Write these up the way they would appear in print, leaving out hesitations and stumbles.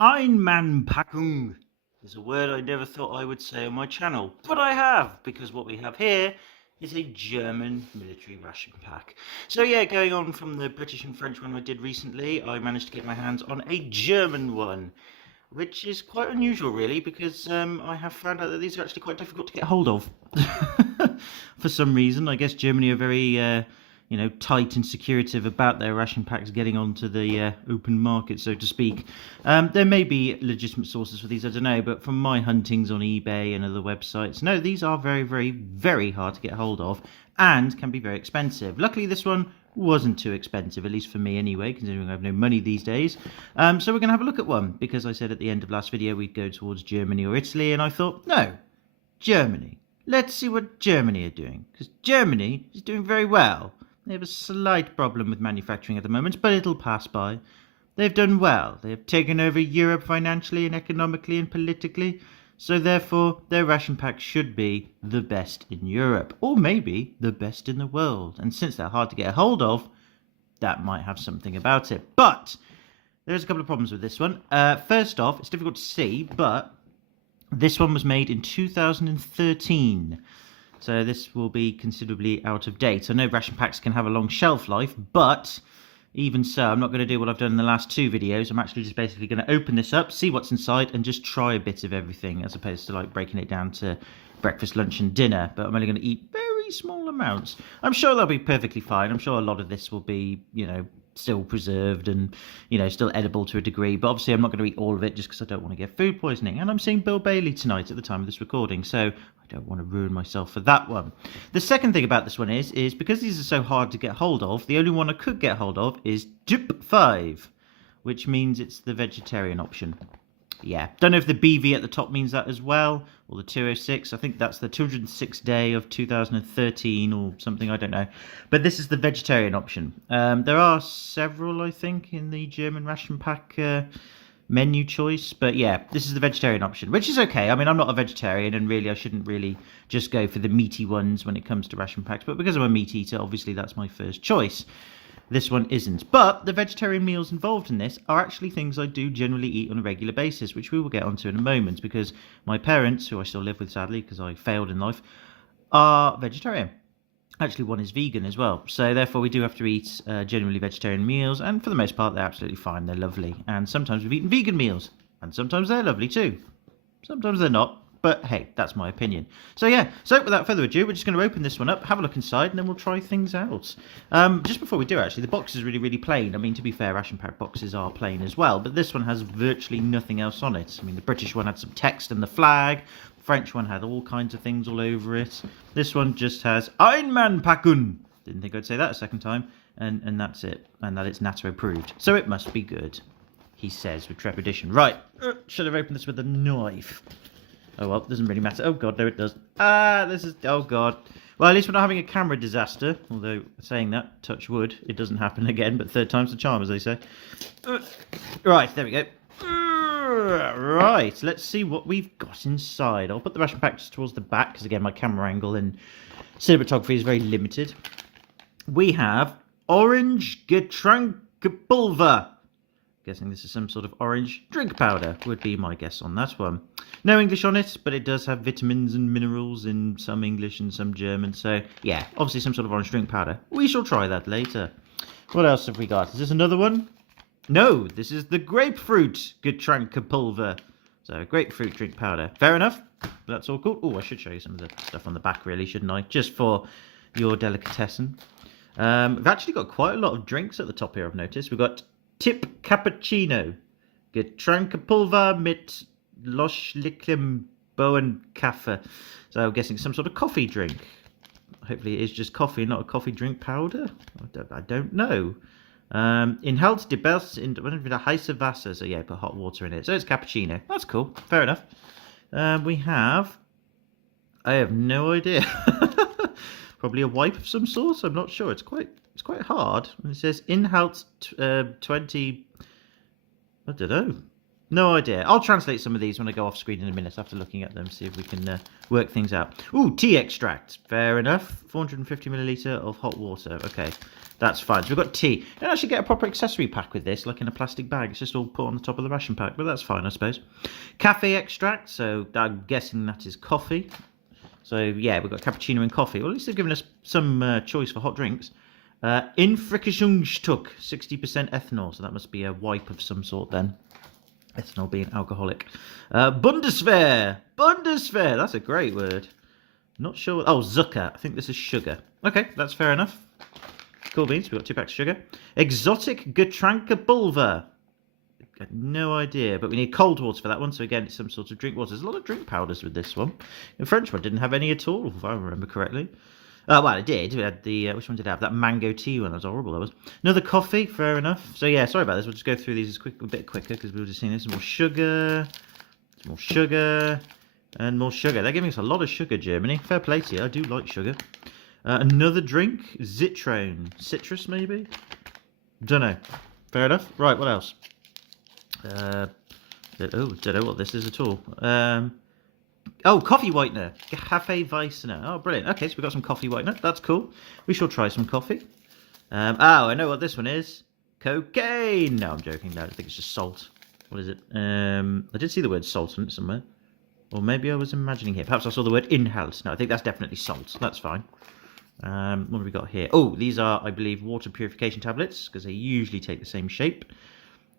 Einmannpackung is a word I never thought I would say on my channel, but I have, because what we have here is a German military ration pack. So yeah, going on from the British and French one I did recently, I managed to get my hands on a German one, which is quite unusual really, because I have found out that these are actually quite difficult to get hold of. For some reason, I guess Germany are very tight and secretive about their ration packs getting onto the open market, so to speak. There may be legitimate sources for these, I don't know, but from my huntings on eBay and other websites, no, these are very, very, very hard to get hold of and can be very expensive. Luckily, this one wasn't too expensive, at least for me anyway, considering I have no money these days. So we're going to have a look at one, because I said at the end of last video we'd go towards Germany or Italy, and I thought, no, Germany. Let's see what Germany are doing, because Germany is doing very well. They have a slight problem with manufacturing at the moment, but it'll pass by. They've done well. They have taken over Europe financially and economically and politically, so therefore their ration pack should be the best in Europe, or maybe the best in the world. And since they're hard to get a hold of, that might have something about it. But there's a couple of problems with this one. First off, it's difficult to see, but this one was made in 2013. So this will be considerably out of date. I know ration packs can have a long shelf life, but even so, I'm not going to do what I've done in the last two videos. I'm actually just basically going to open this up, see what's inside, and just try a bit of everything, as opposed to like breaking it down to breakfast, lunch, and dinner. But I'm only going to eat very small amounts. I'm sure they'll be perfectly fine. I'm sure a lot of this will be, still preserved and, still edible to a degree. But obviously I'm not going to eat all of it just because I don't want to get food poisoning. And I'm seeing Bill Bailey tonight at the time of this recording, so I don't want to ruin myself for that one. The second thing about this one is because these are so hard to get hold of, the only one I could get hold of is Typ 5, which means it's the vegetarian option. Yeah, don't know if the BV at the top means that as well, or the 206. I think that's the 206th day of 2013 or something, I don't know. But this is the vegetarian option. There are several, I think, in the German ration pack menu choice, but yeah, this is the vegetarian option, which is okay. I mean, I'm not a vegetarian, and really I shouldn't really just go for the meaty ones when it comes to ration packs, but because I'm a meat eater, obviously that's my first choice. This one isn't. But the vegetarian meals involved in this are actually things I do generally eat on a regular basis, which we will get onto in a moment, because my parents, who I still live with sadly because I failed in life, are vegetarian. Actually, one is vegan as well, so therefore we do have to eat generally vegetarian meals, and for the most part they're absolutely fine, they're lovely. And sometimes we've eaten vegan meals, and sometimes they're lovely too. Sometimes they're not, but hey, that's my opinion. So yeah, so without further ado, we're just going to open this one up, have a look inside, and then we'll try things out. Just before we do, actually, the box is really, really plain. I mean, to be fair, ration pack boxes are plain as well, but this one has virtually nothing else on it. I mean, the British one had some text and the flag, the French one had all kinds of things all over it. This one just has Einmannpackung. Didn't think I'd say that a second time, and that's it, and that it's NATO approved. So it must be good, he says with trepidation. Right, should have opened this with a knife. Oh well, doesn't really matter. Oh god, no it does. This is, oh god. Well, at least we're not having a camera disaster. Although, saying that, touch wood, it doesn't happen again, but third time's the charm, as they say. Right, there we go. Right, let's see what we've got inside. I'll put the ration pack just towards the back, because again, my camera angle and cinematography is very limited. We have orange Getränkepulver. Guessing this is some sort of orange drink powder, would be my guess on that one. No English on it, but it does have vitamins and minerals in some English and some German. So, yeah, obviously some sort of orange drink powder. We shall try that later. What else have we got? Is this another one? No, this is the grapefruit Getränkepulver. So, grapefruit drink powder. Fair enough. That's all cool. Oh, I should show you some of the stuff on the back, really, shouldn't I? Just for your delicatessen. We've actually got quite a lot of drinks at the top here, I've noticed. We've got Tip Cappuccino, Getränkepulver mit Loschlichem Bohnenkaffee. So I'm guessing some sort of coffee drink. Hopefully it is just coffee, not a coffee drink powder. I don't know. Inhalt die Bels in wieder heiße Wasser. So yeah, put hot water in it. So it's cappuccino. That's cool. Fair enough. We have, I have no idea. Probably a wipe of some sort. I'm not sure. It's quite hard. And it says Inhalt 20. I don't know. No idea. I'll translate some of these when I go off screen in a minute after looking at them, see if we can work things out. Ooh, tea extract. Fair enough. 450 milliliter of hot water. Okay, that's fine. So we've got tea. You don't actually get a proper accessory pack with this, like in a plastic bag. It's just all put on the top of the ration pack, but that's fine, I suppose. Cafe extract. So I'm guessing that is coffee. So yeah, we've got cappuccino and coffee. Well, at least they've given us some choice for hot drinks. Infrikisungstuk, 60% ethanol. So that must be a wipe of some sort then. Ethanol being alcoholic. Bundeswehr. Bundeswehr. That's a great word. Not sure. Oh, Zucker. I think this is sugar. Okay, that's fair enough. Cool beans. We've got 2 packs of sugar. Exotic Getränkepulver. Got no idea, but we need cold water for that one. So again, it's some sort of drink water. There's a lot of drink powders with this one. The French one didn't have any at all, if I remember correctly. Well, it did. We had the which one did it have? That mango tea one. That was horrible. That was another coffee. Fair enough. So yeah, sorry about this. We'll just go through these a bit quicker because we were just seeing this. Some more sugar, and more sugar. They're giving us a lot of sugar, Germany. Fair play to you. I do like sugar. Another drink, Zitrone, citrus maybe. Don't know. Fair enough. Right. What else? Don't know what this is at all. Oh, coffee whitener. Cafe Weissner. Oh, brilliant. Okay, so we've got some coffee whitener. That's cool. We shall try some coffee. Oh, I know what this one is. Cocaine. No, I'm joking. No, I think it's just salt. What is it? I did see the word salt on it somewhere. Or maybe I was imagining here. Perhaps I saw the word inhalt. No, I think that's definitely salt. That's fine. What have we got here? Oh, these are, I believe, water purification tablets, because they usually take the same shape.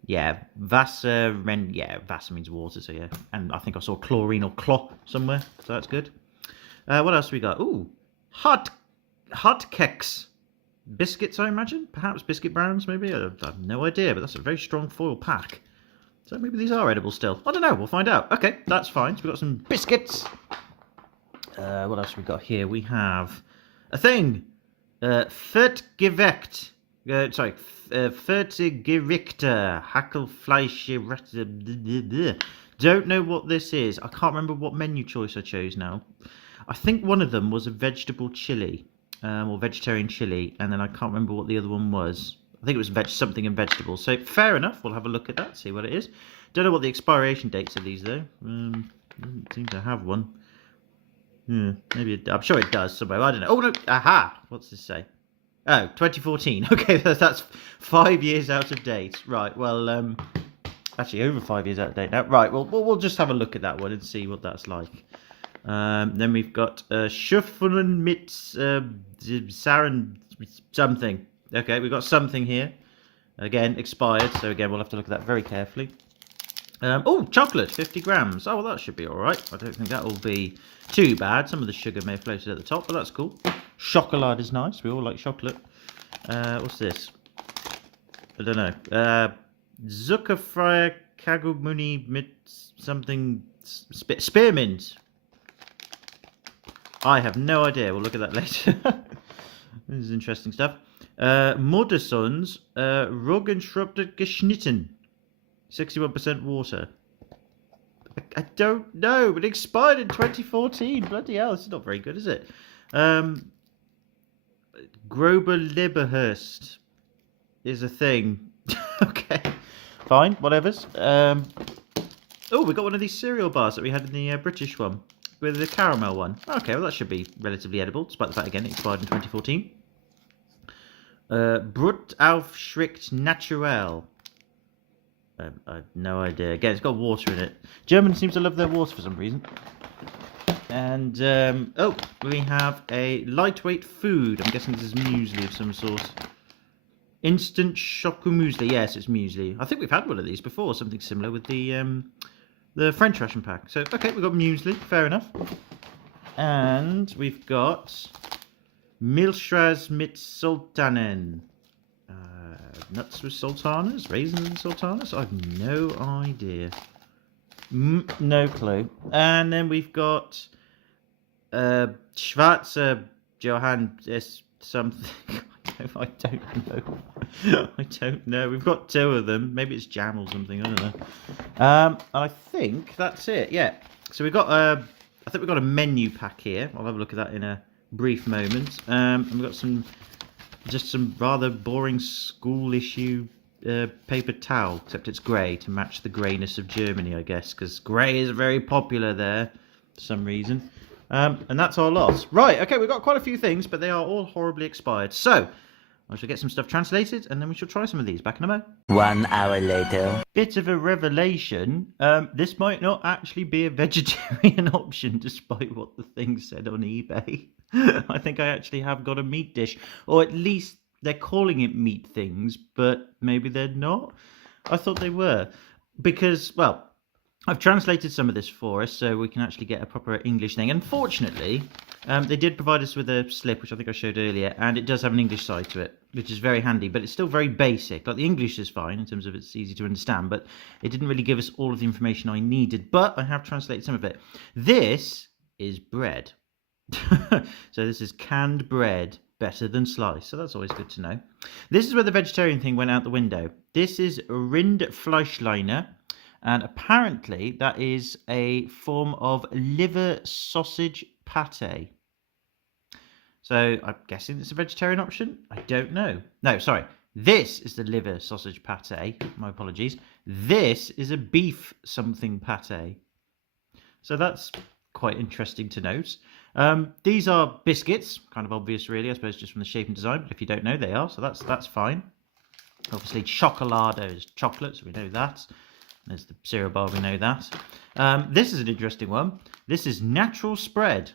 Yeah, Wasser means water, so yeah. And I think I saw chlorine or chlor somewhere, so that's good. What else we got? Ooh, hot keks. Biscuits, I imagine? Perhaps biscuit browns, maybe? I have no idea, but that's a very strong foil pack. So maybe these are edible still. I don't know, we'll find out. Okay, that's fine. So we've got some biscuits. What else have we got here? We have a thing. Fertgeweckt. Fertigerichter Hackfleisch. Don't know what this is. I can't remember what menu choice I chose now. I think one of them was a vegetable chili, or vegetarian chili, and then I can't remember what the other one was. I think it was something in vegetables. So fair enough. We'll have a look at that, see what it is. Don't know what the expiration dates of these though. Doesn't seem to have one. Maybe I'm sure it does somewhere. I don't know. Oh no! Aha! What's this say? Oh, 2014. Okay, that's 5 years out of date. Right, well, actually over 5 years out of date now. Right, well, we'll just have a look at that one and see what that's like. Then we've got Schuffenen mit Saren something. Okay, we've got something here. Again, expired, so again, we'll have to look at that very carefully. Oh, chocolate, 50 grams. Oh, well, that should be all right. I don't think that will be too bad. Some of the sugar may have floated at the top, but that's cool. Chocolate is nice. We all like chocolate. What's this? I don't know. Zuckerfreie Kaugummi mit something. Spearmint. I have no idea. We'll look at that later. This is interesting stuff. Modersons Roggenschrubte geschnitten. 61% water. I don't know, but it expired in 2014. Bloody hell, this is not very good, is it? Grober Lieberhurst is a thing. Okay, fine, whatever's. Oh, we got one of these cereal bars that we had in the British one, with the caramel one. Okay, well that should be relatively edible, despite the fact again it expired in 2014. Brut Aufschrift Naturel. I have no idea. Again, it's got water in it. Germans seem to love their water for some reason. And, oh, we have a lightweight food. I'm guessing this is muesli of some sort. Instant Schokomuesli. Yes, it's muesli. I think we've had one of these before. Something similar with the French ration pack. So, okay, we've got muesli. Fair enough. And we've got Milchstraße mit Sultanen. Nuts with sultanas? Raisins and sultanas? I have no idea. No clue. And then we've got Schwarzer Johann something. I don't know. I don't know. We've got 2 of them. Maybe it's jam or something. I don't know. I think that's it. Yeah. So we've got I think we've got a menu pack here. I'll have a look at that in a brief moment. And we've got some rather boring school issue paper towel, except it's grey to match the greyness of Germany, I guess, because grey is very popular there for some reason. And that's our loss. Right, okay, we've got quite a few things, but they are all horribly expired. So, I shall get some stuff translated, and then we shall try some of these. Back in a mo. 1 hour later. Bit of a revelation. This might not actually be a vegetarian option, despite what the thing said on eBay. I think I actually have got a meat dish, or at least they're calling it meat things, but maybe they're not. I thought they were, because, well, I've translated some of this for us, so we can actually get a proper English thing. Unfortunately, they did provide us with a slip, which I think I showed earlier, and it does have an English side to it, which is very handy, but it's still very basic. Like, the English is fine in terms of it's easy to understand, but it didn't really give us all of the information I needed, but I have translated some of it. This is bread. So this is canned bread, better than sliced, so that's always good to know. This is where the vegetarian thing went out the window. This is Rindfleischleine, and apparently that is a form of liver sausage pate. So I'm guessing it's a vegetarian option? I don't know. No, sorry. This is the liver sausage pate. My apologies. This is a beef something pate. So that's quite interesting to note. These are biscuits. Kind of obvious, really, I suppose, just from the shape and design. But if you don't know, they are. So that's fine. Obviously, chocolado is chocolate, so we know that. There's the cereal bar, we know that. This is an interesting one. This is natural spread,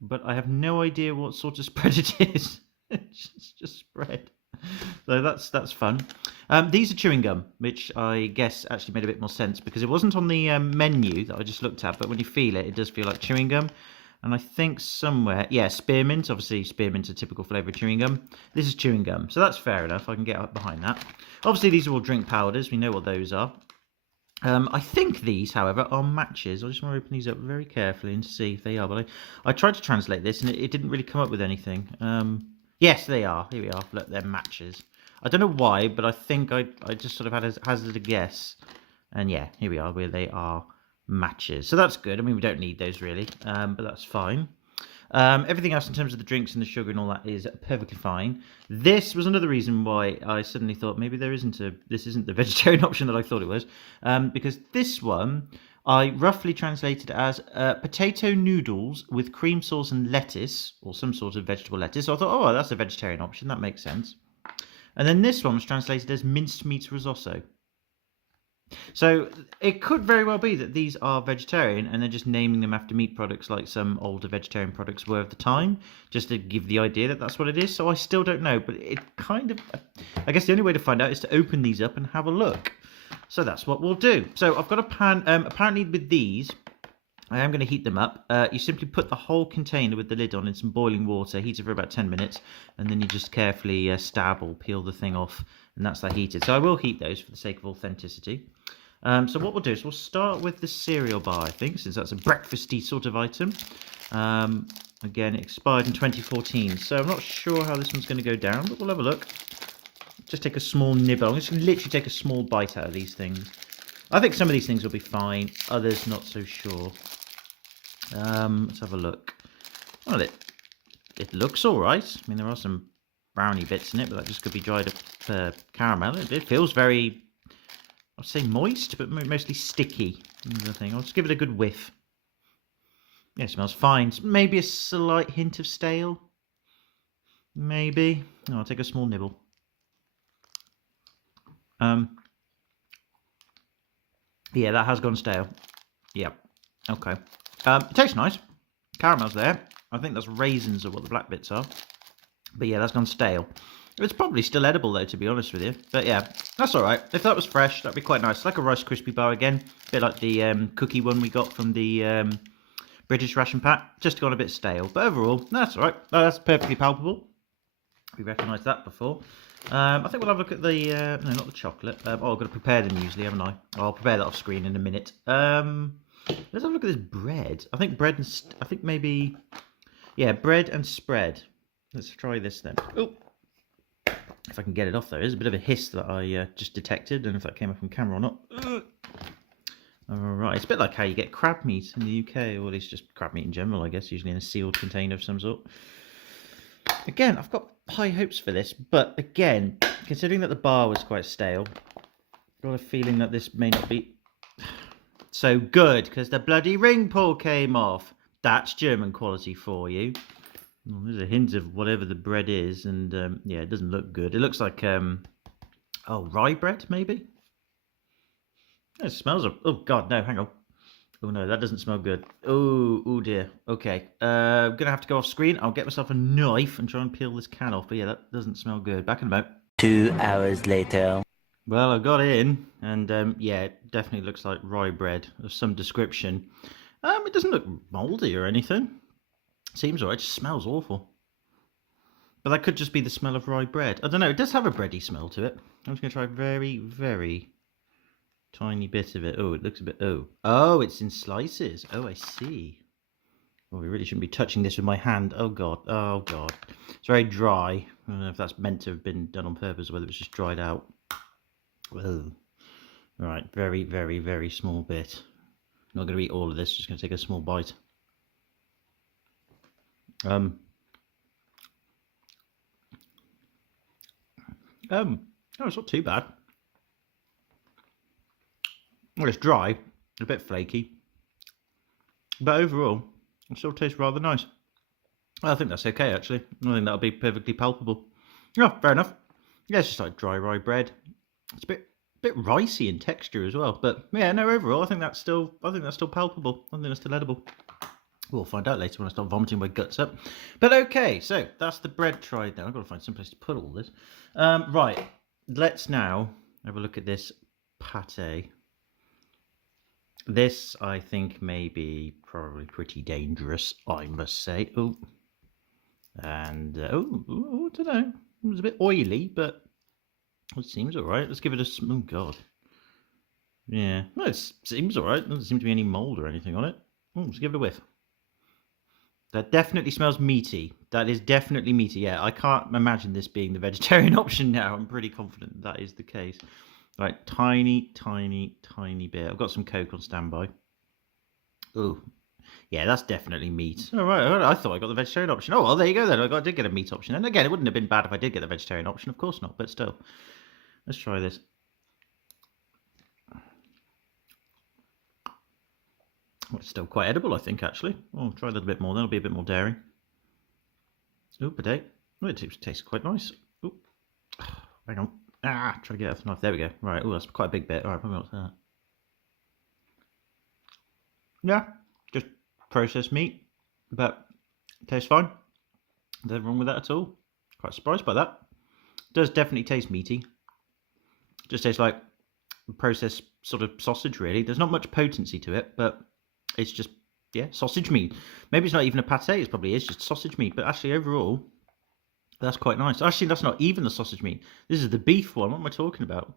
but I have no idea what sort of spread it is. It's just spread. So that's fun. These are chewing gum, which I guess actually made a bit more sense because it wasn't on the menu that I just looked at, but when you feel it, it does feel like chewing gum. And I think somewhere, yeah, spearmint. Obviously, spearmint's a typical flavour of chewing gum. This is chewing gum, so that's fair enough. I can get up behind that. Obviously, these are all drink powders. We know what those are. I think these, however, are matches. I just want to open these up very carefully and see if they are. But I tried to translate this, and it didn't really come up with anything. Yes, they are. Here we are. Look, they're matches. I don't know why, but I think I just sort of had a hazard a guess. And yeah, here we are, where they are matches. So that's good. I mean, we don't need those really, but that's fine. Everything else in terms of the drinks and the sugar and all that is perfectly fine. This was another reason why I suddenly thought maybe this isn't the vegetarian option that I thought it was, because this one I roughly translated as potato noodles with cream sauce and lettuce, or some sort of vegetable lettuce. So I thought, oh, that's a vegetarian option. That makes sense. And then this one was translated as minced meat risotto. So it could very well be that these are vegetarian and they're just naming them after meat products like some older vegetarian products were of the time, just to give the idea that that's what it is. So I still don't know, but it kind of, I guess the only way to find out is to open these up and have a look. So that's what we'll do. So I've got a pan, apparently with these, I am going to heat them up. You simply put the whole container with the lid on in some boiling water, heat it for about 10 minutes, and then you just carefully stab or peel the thing off, and that's that heated. So I will heat those for the sake of authenticity. So what we'll do is we'll start with the cereal bar, I think, since that's a breakfasty sort of item. Again, it expired in 2014, so I'm not sure how this one's going to go down, but we'll have a look. Just take a small nibble. I'm just going to literally take a small bite out of these things. I think some of these things will be fine, others not so sure. Let's have a look. Well, it looks all right. I mean, there are some brownie bits in it, but that just could be dried up caramel. It feels very, I'd say moist, but mostly sticky. I think I'll just give it a good whiff. Yeah, it smells fine. Maybe a slight hint of stale. Maybe. No, I'll take a small nibble. Yeah, that has gone stale. Yeah. Okay. It tastes nice. Caramel's there. I think that's raisins are what the black bits are. But yeah, that's gone stale. It's probably still edible though, to be honest with you. But yeah, that's alright. If that was fresh, that'd be quite nice. It's like a Rice Krispie bar again. A bit like the cookie one we got from the British ration pack. Just gone a bit stale. But overall, that's alright. Oh, that's perfectly palpable. We recognised that before. I think we'll have a look at the, no, not the chocolate. Oh, I've got to prepare them usually, haven't I? I'll prepare that off screen in a minute. Let's have a look at this bread. I think bread and, I think maybe, yeah, bread and spread. Let's try this then. Oh, if I can get it off there. There's a bit of a hiss that I just detected. I don't know if that came up on camera or not. Alright, it's a bit like how you get crab meat in the UK, or at least just crab meat in general, I guess, usually in a sealed container of some sort. Again, I've got high hopes for this, but again, considering that the bar was quite stale, I've got a feeling that this may not be so good because the bloody ring pull came off. That's German quality for you. Well, there's a hint of whatever the bread is, and yeah, it doesn't look good. It looks like rye bread maybe. It smells of. Oh God, no! Hang on. Oh no, that doesn't smell good. Oh dear. Okay, I'm gonna have to go off screen. I'll get myself a knife and try and peel this can off. But yeah, that doesn't smell good. Back in a moment. 2 hours later. Well, I got in, and yeah, it definitely looks like rye bread of some description. It doesn't look mouldy or anything. Seems alright. It just smells awful. But that could just be the smell of rye bread. I don't know. It does have a bready smell to it. I'm just gonna try a very, very tiny bit of it. Oh, it looks a bit. Oh, it's in slices. Oh, I see. Oh, we really shouldn't be touching this with my hand. Oh God. Oh God. It's very dry. I don't know if that's meant to have been done on purpose or whether it's just dried out. Oh. Right. Very, very, very small bit. I'm not going to eat all of this. Just going to take a small bite. Oh, it's not too bad. Well, it's dry, a bit flaky, but overall, it still tastes rather nice. I think that's okay, actually. I think that'll be perfectly palpable. Yeah, fair enough. Yeah, it's just like dry rye bread. It's a bit ricey in texture as well, but yeah, no, overall, I think that's still palpable. I think it's still edible. We'll find out later when I start vomiting my guts up. But okay, so that's the bread tried now. I've got to find some place to put all this. Right, let's now have a look at this pate. This, I think, may be probably pretty dangerous, I must say. Oh, and I don't know. It was a bit oily, but it seems all right. Let's give it a. Oh God. Yeah, well, it seems all right. Doesn't seem to be any mold or anything on it. Oh, let's give it a whiff. That definitely smells meaty. That is definitely meaty. Yeah, I can't imagine this being the vegetarian option now. I'm pretty confident that is the case. Right, tiny, tiny, tiny bit. I've got some Coke on standby. Oh, yeah, that's definitely meat. All right, I thought I got the vegetarian option. Oh, well, there you go then. I did get a meat option. And again, it wouldn't have been bad if I did get the vegetarian option. Of course not, but still. Let's try this. Well, it's still quite edible, I think, actually. I'll try a little bit more. That'll be a bit more dairy. Oh, potato. Oh, it tastes quite nice. Oh, hang on. Try to get it off the knife. There we go. Right. Oh, that's quite a big bit. All right, probably not that. Yeah, just processed meat, but it tastes fine. Nothing wrong with that at all. Quite surprised by that. It does definitely taste meaty. Just tastes like processed sort of sausage, really. There's not much potency to it, but it's just, yeah, sausage meat. Maybe it's not even a pate. It probably is just sausage meat. But actually, overall, that's quite nice. Actually, that's not even the sausage meat. This is the beef one. What am I talking about?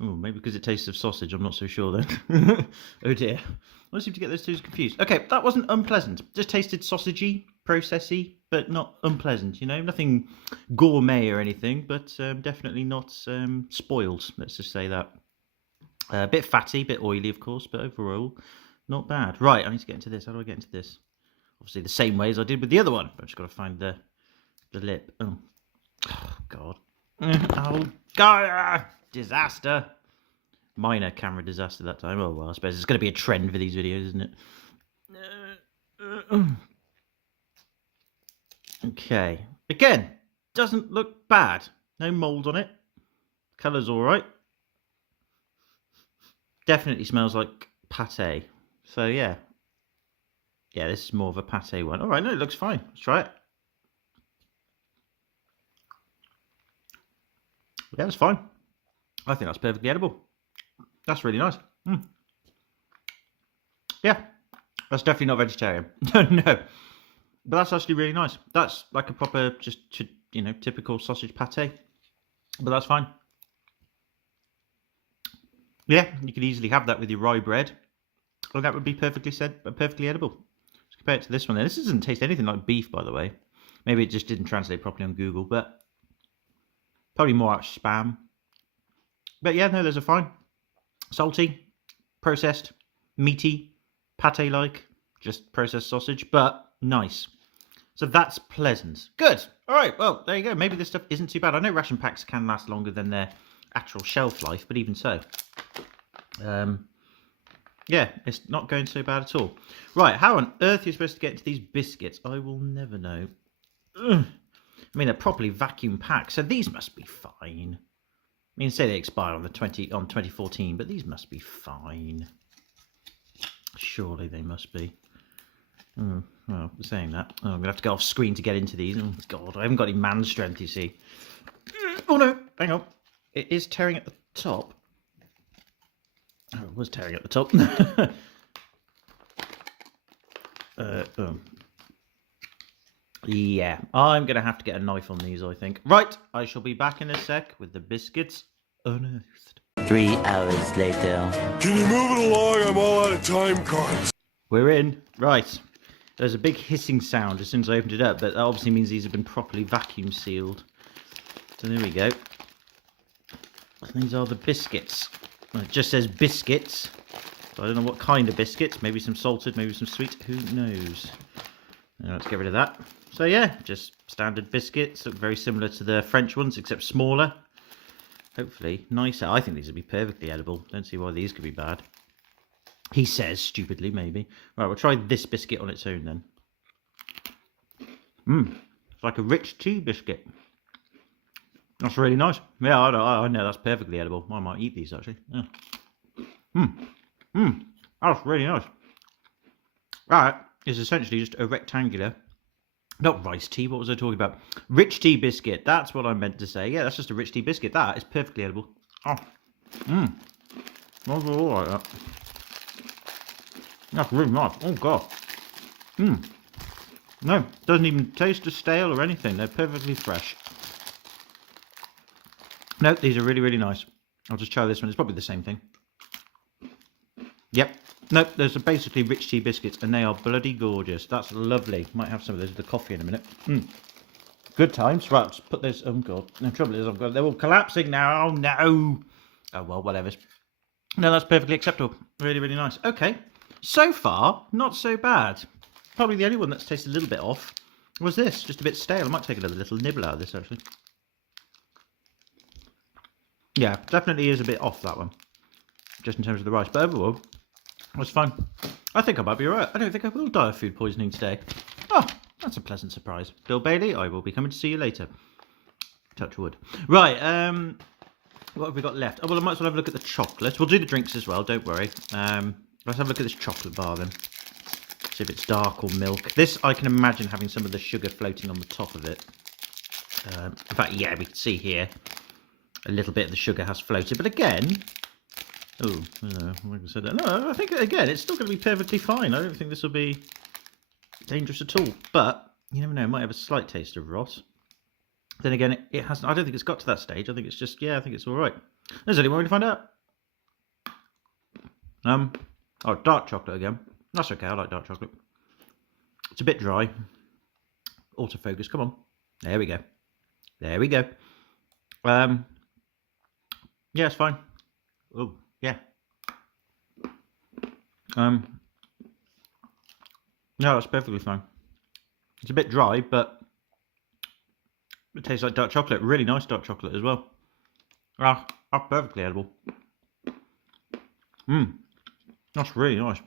Oh, maybe because it tastes of sausage. I'm not so sure then. Oh dear. I seem to get those two confused. Okay, that wasn't unpleasant. Just tasted sausagey, processy, but not unpleasant, you know? Nothing gourmet or anything, but definitely not spoiled, let's just say that. A bit fatty, a bit oily, of course, but overall, not bad. Right, I need to get into this. How do I get into this? Obviously the same way as I did with the other one. I've just got to find the lip. Oh, God. Oh, God. Disaster. Minor camera disaster that time. Oh, well, I suppose it's going to be a trend for these videos, isn't it? Okay. Again, doesn't look bad. No mold on it. Colour's all right. Definitely smells like pate. So, yeah. Yeah, this is more of a pate one. All right, no, it looks fine. Let's try it. Yeah, that's fine. I think that's perfectly edible. That's really nice. Yeah, that's definitely not vegetarian. No, but that's actually really nice. That's like a proper, just typical sausage pate. But that's fine. Yeah, you could easily have that with your rye bread, and that would be perfectly edible. Let's compare it to this one. This doesn't taste anything like beef, by the way. Maybe it just didn't translate properly on Google, but probably more like spam. But yeah, no, those are fine. Salty, processed, meaty, pate-like, just processed sausage, but nice. So that's pleasant. Good. All right. Well, there you go. Maybe this stuff isn't too bad. I know ration packs can last longer than their actual shelf life, but even so. Yeah, it's not going so bad at all. Right, how on earth are you supposed to get into these biscuits? I will never know. Ugh. I mean, they're properly vacuum packed, so these must be fine. I mean, say they expire on 2014, but these must be fine. Surely they must be. Oh, well, saying that, I'm going to have to go off screen to get into these. Oh, God, I haven't got any man strength, you see. Oh, no, hang on. It is tearing at the top. Oh, it was tearing at the top. Yeah, I'm going to have to get a knife on these, I think. Right, I shall be back in a sec with the biscuits unearthed. 3 hours later. Can you move it along? I'm all out of time cards. We're in. Right. There's a big hissing sound as soon as I opened it up, but that obviously means these have been properly vacuum sealed. So there we go. And these are the biscuits. Well, it just says biscuits. So I don't know what kind of biscuits. Maybe some salted, maybe some sweet. Who knows? Now let's get rid of that. So yeah, just standard biscuits. Look very similar to the French ones, except smaller. Hopefully nicer. I think these would be perfectly edible. Don't see why these could be bad. He says, stupidly, maybe. Right, we'll try this biscuit on its own then. It's like a rich tea biscuit. That's really nice. Yeah, I know that's perfectly edible. I might eat these, actually. Yeah. That's really nice. Right, it's essentially just a rectangular... Not rice tea, what was I talking about? Rich tea biscuit, that's what I meant to say. Yeah, that's just a rich tea biscuit. That is perfectly edible. Oh. That's all like that. That's really nice. Oh, God. No, doesn't even taste as stale or anything. They're perfectly fresh. No, these are really, really nice. I'll just try this one. It's probably the same thing. Yep. Nope, those are basically rich tea biscuits, and they are bloody gorgeous. That's lovely. Might have some of those with the coffee in a minute. Good times. Right, let's put this... Oh, God. The trouble is, they're all collapsing now. Oh, no. Oh, well, whatever. No, that's perfectly acceptable. Really, really nice. Okay. So far, not so bad. Probably the only one that's tasted a little bit off was this. Just a bit stale. I might take another little nibble out of this, actually. Yeah, definitely is a bit off, that one. Just in terms of the rice. But overall... That's fine. I think I might be alright. I don't think I will die of food poisoning today. Oh, that's a pleasant surprise. Bill Bailey, I will be coming to see you later. Touch wood. Right, what have we got left? Oh, well, I might as well have a look at the chocolate. We'll do the drinks as well, don't worry. Let's have a look at this chocolate bar then. See if it's dark or milk. This, I can imagine having some of the sugar floating on the top of it. In fact, yeah, we can see here a little bit of the sugar has floated. But again... Oh, no, like I said, no, I think, again, it's still going to be perfectly fine. I don't think this will be dangerous at all. But, you never know, it might have a slight taste of rot. Then again, it hasn't, I don't think it's got to that stage. I think it's just, yeah, I think it's all right. There's only one way to find out. Oh, dark chocolate again. That's okay, I like dark chocolate. It's a bit dry. Autofocus, come on. There we go. There we go. Yeah, it's fine. Oh. Yeah. No, that's perfectly fine. It's a bit dry, but it tastes like dark chocolate. Really nice dark chocolate as well. Ah, that's perfectly edible. That's really nice.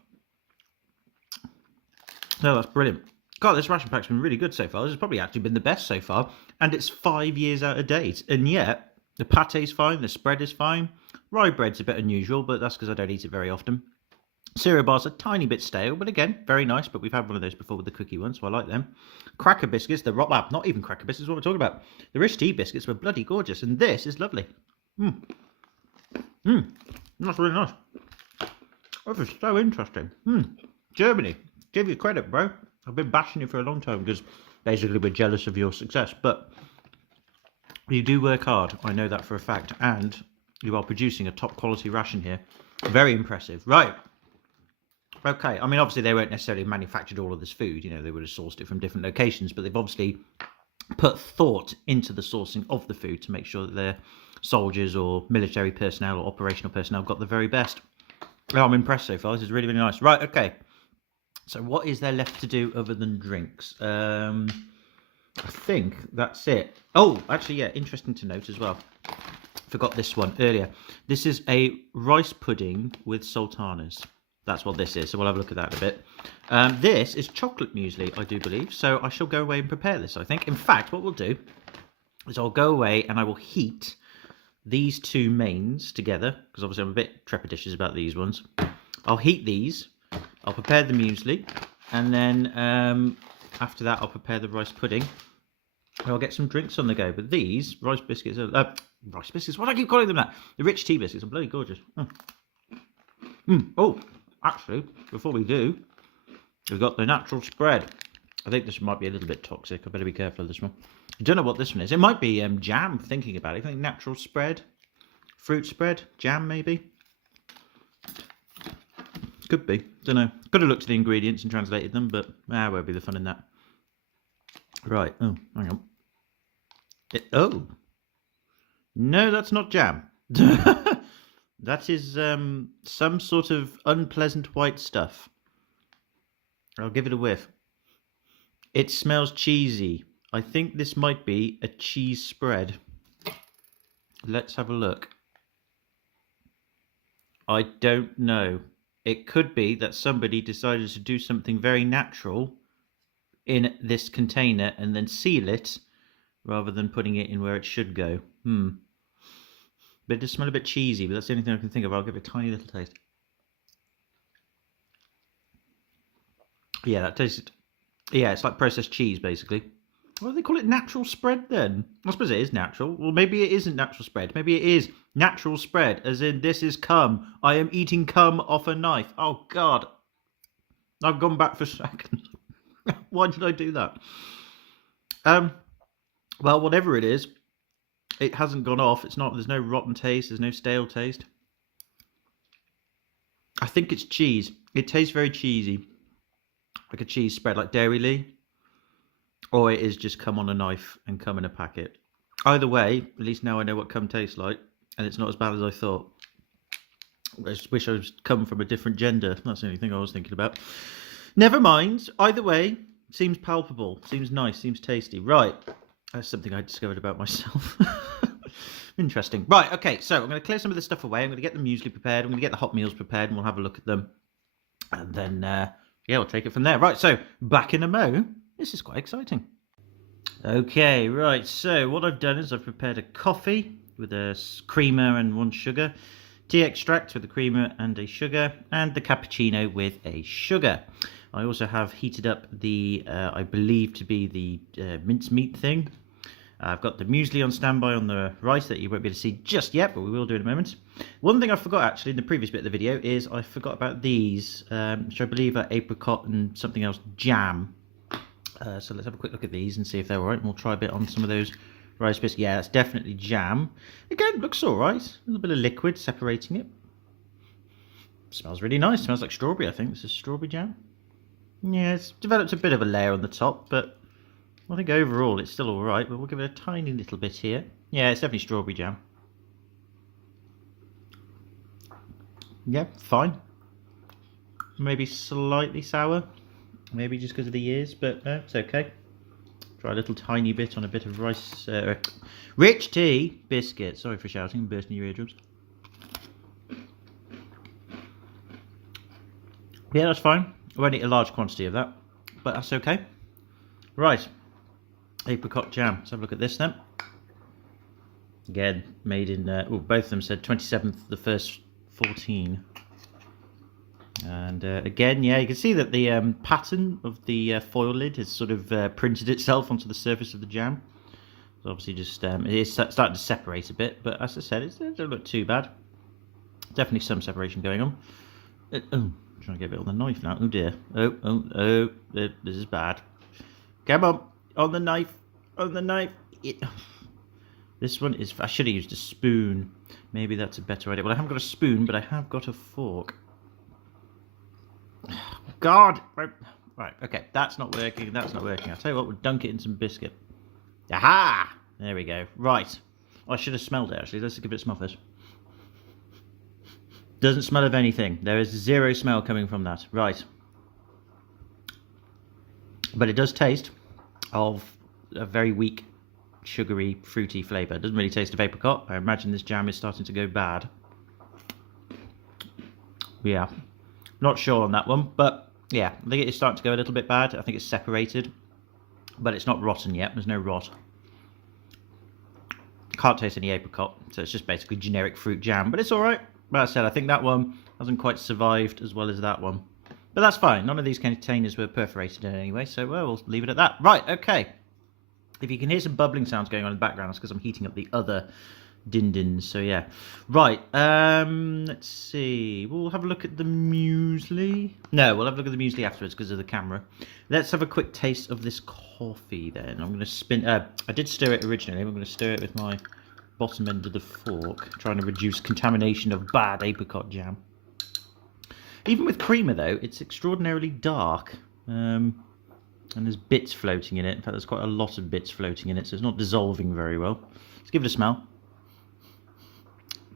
No, that's brilliant. God, this ration pack's been really good so far. This has probably actually been the best so far. And it's 5 years out of date. And yet, the pate's fine, the spread is fine. Rye bread's a bit unusual, but that's because I don't eat it very often. Cereal bars are a tiny bit stale, but again, very nice. But we've had one of those before with the cookie ones, so I like them. Cracker biscuits, well, not even cracker biscuits, what we're talking about. The rich tea biscuits were bloody gorgeous, and this is lovely. That's really nice. This is so interesting. Germany, give you credit, bro. I've been bashing you for a long time because basically we're jealous of your success, but you do work hard. I know that for a fact, and you are producing a top quality ration here. Very impressive. Right. Okay. I mean, obviously they weren't necessarily manufactured all of this food. You know, they would have sourced it from different locations, but they've obviously put thought into the sourcing of the food to make sure that their soldiers or military personnel or operational personnel got the very best. Oh, I'm impressed so far. This is really, really nice. Right. Okay. So what is there left to do other than drinks? I think that's it. Oh, actually, yeah, interesting to note as well. Forgot this one earlier. This is a rice pudding with sultanas. That's what this is, so we'll have a look at that in a bit. This is chocolate muesli, I do believe, so I shall go away and prepare this, I think. In fact, what we'll do is I'll go away and I will heat these two mains together, because obviously I'm a bit trepidatious about these ones. I'll heat these, I'll prepare the muesli, and then after that I'll prepare the rice pudding. And I'll get some drinks on the go. But these rice biscuits are... rice biscuits? Why do I keep calling them that? The rich tea biscuits are bloody gorgeous. Oh, actually, before we do, we've got the natural spread. I think this might be a little bit toxic. I better be careful of this one. I don't know what this one is. It might be jam, thinking about it. I think natural spread, fruit spread, jam maybe. Could be. Don't know. Got to look to the ingredients and translated them, but won't be the fun in that. Right. Oh, hang on. Oh. No, that's not jam. That is some sort of unpleasant white stuff. I'll give it a whiff. It smells cheesy. I think this might be a cheese spread. Let's have a look. I don't know. It could be that somebody decided to do something very natural in this container and then seal it rather than putting it in where it should go. But it does smell a bit cheesy, but that's the only thing I can think of. I'll give it a tiny little taste. Yeah, that tasted... Yeah, it's like processed cheese, basically. Why do they call it natural spread, then? I suppose it is natural. Well, maybe it isn't natural spread. Maybe it is natural spread, as in this is cum. I am eating cum off a knife. Oh, God. I've gone back for seconds. Why did I do that? Well, whatever it is, it hasn't gone off. It's not. There's no rotten taste. There's no stale taste. I think it's cheese. It tastes very cheesy, like a cheese spread, like Dairy Lee, or it is just cum on a knife and cum in a packet. Either way, at least now I know what cum tastes like, and it's not as bad as I thought. I just wish I was cum from a different gender. That's the only thing I was thinking about. Never mind. Either way, seems palpable, seems nice, seems tasty. Right. That's something I discovered about myself. Interesting. Right, okay, so I'm going to clear some of this stuff away. I'm going to get the muesli prepared. I'm going to get the hot meals prepared, and we'll have a look at them. And then, yeah, we'll take it from there. Right, so, back in a mo. This is quite exciting. Okay, right, so what I've done is I've prepared a coffee with a creamer and 1 sugar, tea extract with a creamer and a sugar, and the cappuccino with a sugar. I also have heated up the, I believe to be the mincemeat thing. I've got the muesli on standby on the rice that you won't be able to see just yet, but we will do in a moment. One thing I forgot actually in the previous bit of the video is I forgot about these, which I believe are apricot and something else jam. So let's have a quick look at these and see if they're alright, and we'll try a bit on some of those rice biscuits. Yeah, that's definitely jam. Again, looks alright. A little bit of liquid separating it. Smells really nice. Smells like strawberry, I think. This is strawberry jam. Yeah, it's developed a bit of a layer on the top, but I think overall it's still alright, but we'll give it a tiny little bit here. Yeah, it's definitely strawberry jam. Yeah, fine. Maybe slightly sour. Maybe just because of the years, but no, it's okay. Try a little tiny bit on a bit of rice, rich tea biscuit. Sorry for shouting, bursting your eardrums. Yeah, that's fine. I won't eat a large quantity of that, but that's okay. Right, apricot jam. Let's have a look at this then. Again, made in, both of them said 27th, the first 14. And again, yeah, you can see that the pattern of the foil lid has sort of printed itself onto the surface of the jam. So obviously just, it is starting to separate a bit, but as I said, it doesn't look too bad. Definitely some separation going on. Trying to get a bit on the knife now. Oh dear. Oh, this is bad. Come on the knife, on the knife. This one is, I should have used a spoon. Maybe that's a better idea. Well, I haven't got a spoon, but I have got a fork. God. Right, okay, that's not working, that's not working. I'll tell you what, we'll dunk it in some biscuit. Aha! There we go. Right. I should have smelled it, actually. Let's give it a smell first. Doesn't smell of anything. There is zero smell coming from that. Right. But it does taste of a very weak, sugary, fruity flavour. It doesn't really taste of apricot. I imagine this jam is starting to go bad. Yeah, not sure on that one, but yeah, I think it is starting to go a little bit bad. I think it's separated, but it's not rotten yet. There's no rot. Can't taste any apricot, so it's just basically generic fruit jam, but it's all right. Like I said, I think that one hasn't quite survived as well as that one. But that's fine. None of these containers were perforated in any way, so well, we'll leave it at that. Right, okay. If you can hear some bubbling sounds going on in the background, it's because I'm heating up the other din-dins, so yeah. Right, let's see. We'll have a look at the muesli. No, we'll have a look at the muesli afterwards because of the camera. Let's have a quick taste of this coffee then. I'm going to spin... I did stir it originally. I'm going to stir it with my bottom end of the fork, trying to reduce contamination of bad apricot jam. Even with creamer, though, it's extraordinarily dark. And there's bits floating in it. In fact, there's quite a lot of bits floating in it, so it's not dissolving very well. Let's give it a smell.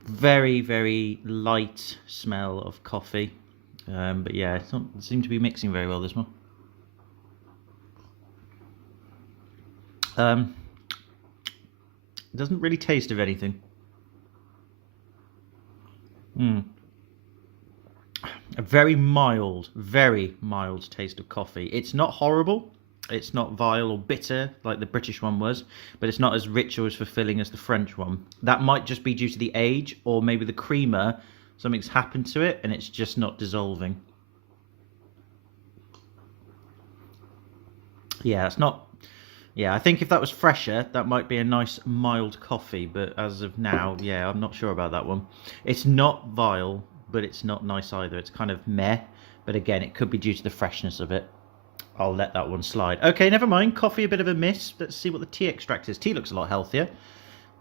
Very, very light smell of coffee. But yeah, it doesn't seem to be mixing very well, this one. It doesn't really taste of anything. A very mild taste of coffee. It's not horrible. It's not vile or bitter like the British one was, but it's not as rich or as fulfilling as the French one. That might just be due to the age, or maybe the creamer, something's happened to it and it's just not dissolving. Yeah, it's not... Yeah, I think if that was fresher, that might be a nice mild coffee, but as of now, yeah, I'm not sure about that one. It's not vile, but it's not nice either. It's kind of meh, but again, it could be due to the freshness of it. I'll let that one slide. Okay, never mind. Coffee, a bit of a miss. Let's see what the tea extract is. Tea looks a lot healthier.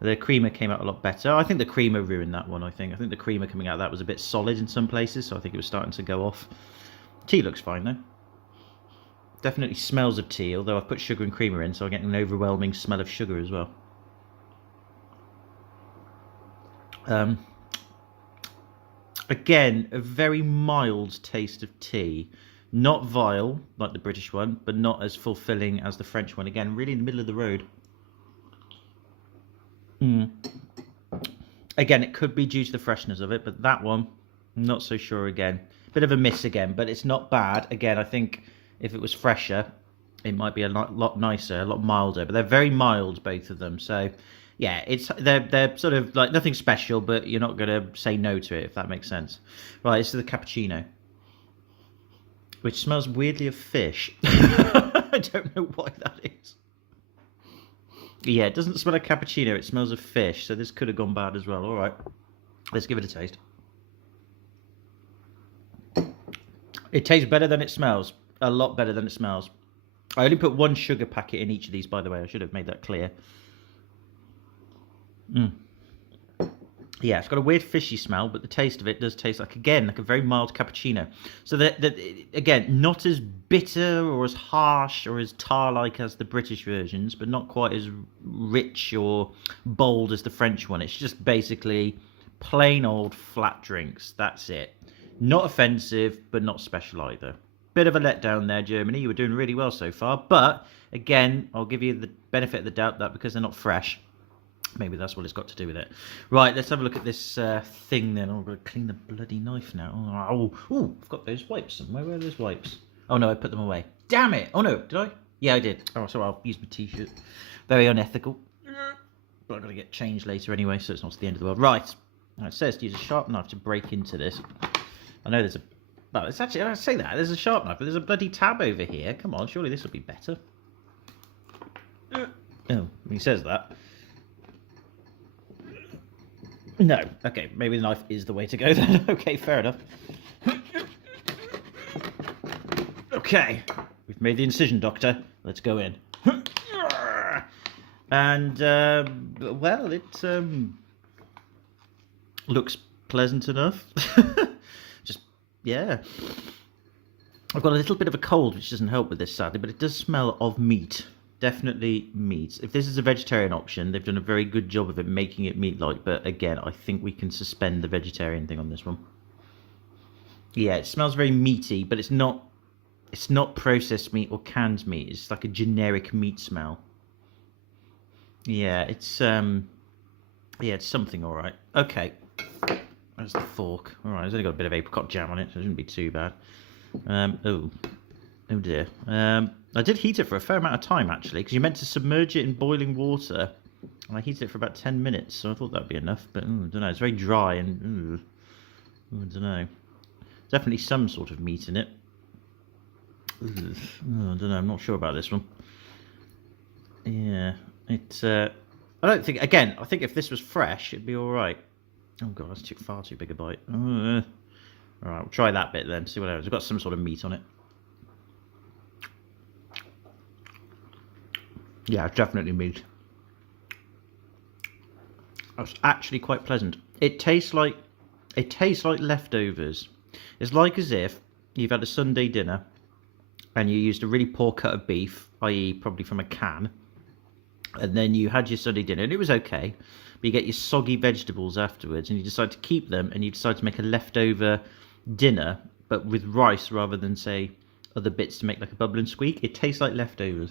The creamer came out a lot better. I think the creamer ruined that one, I think. I think the creamer coming out of that was a bit solid in some places, so I think it was starting to go off. Tea looks fine, though. Definitely smells of tea, although I've put sugar and creamer in, so I'm getting an overwhelming smell of sugar as well. Again, a very mild taste of tea. Not vile, like the British one, but not as fulfilling as the French one. Again, really in the middle of the road. Again, it could be due to the freshness of it, but that one, not so sure again. Bit of a miss again, but it's not bad. Again, I think if it was fresher, it might be a lot nicer, a lot milder. But they're very mild, both of them. So, yeah, they're sort of like nothing special, but you're not going to say no to it, if that makes sense. Right, this is the cappuccino, which smells weirdly of fish. I don't know why that is. Yeah, it doesn't smell like cappuccino. It smells of fish, so this could have gone bad as well. All right, let's give it a taste. It tastes better than it smells. A lot better than it smells. I only put one sugar packet in each of these, by the way. I should have made that clear. Yeah, it's got a weird fishy smell, but the taste of it does taste like, again, like a very mild cappuccino. So again, not as bitter or as harsh or as tar-like as the British versions, but not quite as rich or bold as the French one. It's just basically plain old flat drinks. That's it. Not offensive, but not special either. Bit of a letdown there, Germany. You were doing really well so far. But, again, I'll give you the benefit of the doubt that because they're not fresh, maybe that's what it's got to do with it. Right, let's have a look at this thing then. I'm going to clean the bloody knife now. Oh, I've got those wipes somewhere. Where are those wipes? Oh, no, I put them away. Damn it. Oh, no, did I? Yeah, I did. Oh, so I'll use my T-shirt. Very unethical. But I've got to get changed later anyway, so it's not the end of the world. Right. Now, it says to use a sharp knife to break into this. I know there's a... Well, it's actually, I say that, there's a sharp knife, but there's a bloody tab over here. Come on, surely this will be better. Oh, he says that. No, okay, maybe the knife is the way to go then. Okay, fair enough. Okay, we've made the incision, Doctor. Let's go in. And, well, it looks pleasant enough. Yeah. I've got a little bit of a cold, which doesn't help with this, sadly, but it does smell of meat. Definitely meat. If this is a vegetarian option, they've done a very good job of it making it meat-like, but again, I think we can suspend the vegetarian thing on this one. Yeah, it smells very meaty, but it's not It's not processed meat or canned meat. It's like a generic meat smell. Yeah, it's something all right. Okay, there's the fork. All right, it's only got a bit of apricot jam on it, so it shouldn't be too bad. Oh dear. I did heat it for a fair amount of time actually, because you're meant to submerge it in boiling water, and I heated it for about 10 minutes, so I thought that'd be enough. But I don't know. It's very dry and I don't know. Definitely some sort of meat in it. I don't know. I'm not sure about this one. Yeah, it's. I don't think. Again, I think if this was fresh, it'd be all right. Oh god, that's far too big a bite. All right, we'll try that bit then. See what else. We've got some sort of meat on it. Yeah, it's definitely meat. That's actually quite pleasant. It tastes like leftovers. It's like as if you've had a Sunday dinner and you used a really poor cut of beef, i.e. probably from a can, and then you had your Sunday dinner and it was okay, but you get your soggy vegetables afterwards and you decide to keep them and you decide to make a leftover dinner, but with rice rather than, say, other bits to make like a bubble and squeak. It tastes like leftovers.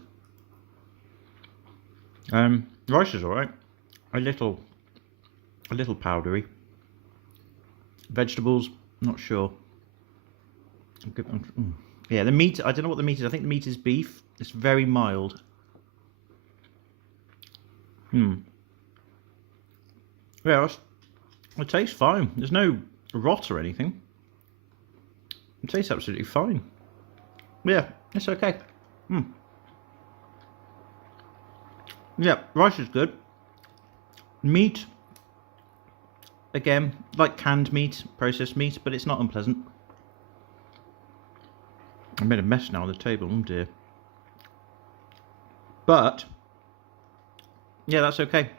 Rice is alright. A little powdery. Vegetables, not sure. Yeah, the meat, I don't know what the meat is. I think the meat is beef. It's very mild. Yeah, it tastes fine. There's no rot or anything. It tastes absolutely fine. Yeah, it's okay. Yeah, rice is good. Meat, again, like canned meat, processed meat, but it's not unpleasant. I made a mess now on the table, oh dear. But, yeah, that's okay.